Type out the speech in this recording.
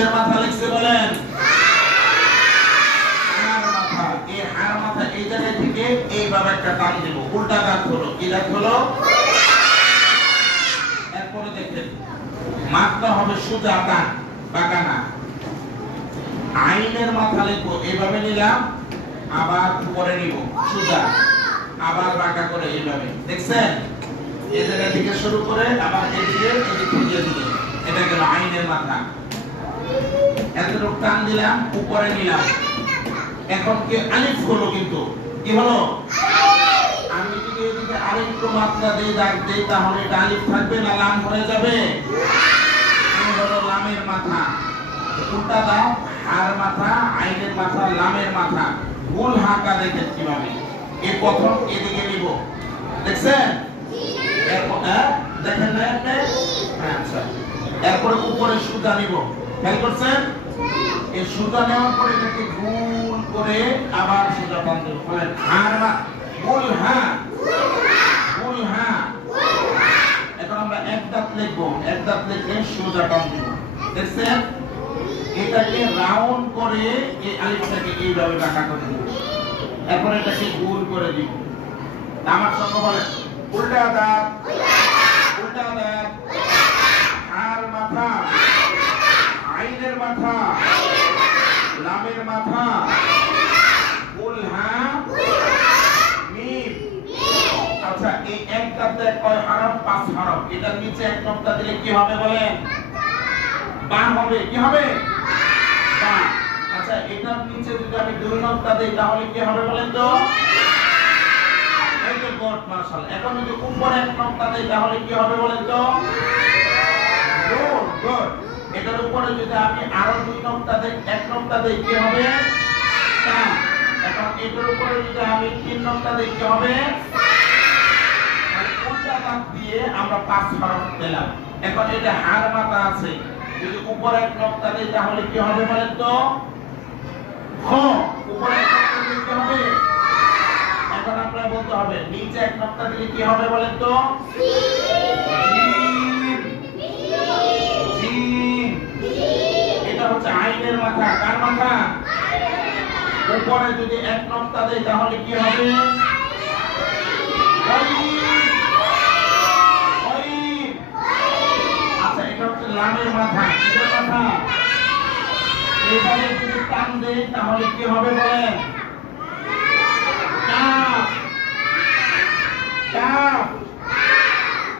কিসের মাথা লিখছে বলেন? হাড় মাথা। এই হাড় মাথা এই জায়গা থেকে এইভাবে একটা টান দেব, উল্টা দাঁত হলো। কি দাঁত হলো? এরপরে দেখেন মাথা হবে সোজা টান, বাঁকা না। আইনের মাথা লিখবো, এইভাবে নিলাম, আবার উপরে নিব সোজা, আবার বাঁকা করে এইভাবে। দেখছেন? এই জায়গা থেকে শুরু করে আবার এদিকে দিয়ে দিলে এটা গেল আইনের মাথা। এতটুকু টান দিলাম, উপরে নিলাম। এখন কি আলিফ হলো, কিন্তু কি হলো? আমি যদি এদিকে আরেকটু মাত্রা দিয়ে দাগ দেই তাহলে এটা আলিফ থাকবে না লাম হয়ে যাবে? এই হলো লামের মাথা। উল্টা দাও, হার মাথা, আইনের মাথা, লামের মাথা। ভুল হাঁকা দেখেন কিভাবে? এই প্রথম এদিকে নিব, দেখছেন? দেখেন না আপনি? আচ্ছা, এরপরে উপরে সুতা নিব, খেয়াল করছেন? এই সুতা নেওয়ার পরে এটাকে গোল করে আবার সুতা টান দেব। বলেন হার মা গোল হা, গোল হা। এখন আমরা এক দাঁত লিখবো, এক দাঁত লিখে সুতা টান দেব। দেখছেন? এটাকে রাউন্ড করে এই আলিফটাকে এইভাবে বাঁকা করে দেব। এখন এটাকে গোল করে দিব। আমার সঙ্গে বলেন উল্টা দাঁত, উল্টা দাঁত, হার মাথা, আইনের মাথা, লামের মাথা, গোল হা, মিম। আচ্ছা, এই এক দাঁতে কয় হরফ? 5 হরফ। এটার নিচে এক নকতা দিলে কি হবে বলেন? বা হবে। কি হবে? বা। আচ্ছা, এটার নিচে যদি আমি 2 নকতা দেই তাহলে কি হবে বলেন তো? এই যে গড, মাশাআল্লাহ। এখন যদি উপরে এক নকতা দেই তাহলে কি হবে বলেন তো? Good, good. এটার উপরে যদি আমি আরো 2 নকতা দেই, এক নকতা দেই কি হবে? তা। এখন এটার উপরে যদি আমি 3 নকতা দেই কি হবে? মানে উল্টা দাঁত দিয়ে আমরা 5 হরফ পেলাম। এখন এটা হার মাথা আছে, যদি উপরে এক নকতা দেই তাহলে কি হবে বলেন তো? খ। উপরে এক নকতা দিলে কি হবে? এখন আপনারা বলতে হবে নিচে এক নকতা দিলে কি হবে বলেন তো? Gym, gym. এটা হচ্ছে আইনের মাথা। কার মাথা? উপরে যদি এক নকতা দেই তাহলে কি হবে? আচ্ছা, এটা হচ্ছে লামের মাথা। কিসের মাথা? এবারে যদি টান দেই তাহলে কি হবে বলেন? Calf, calf.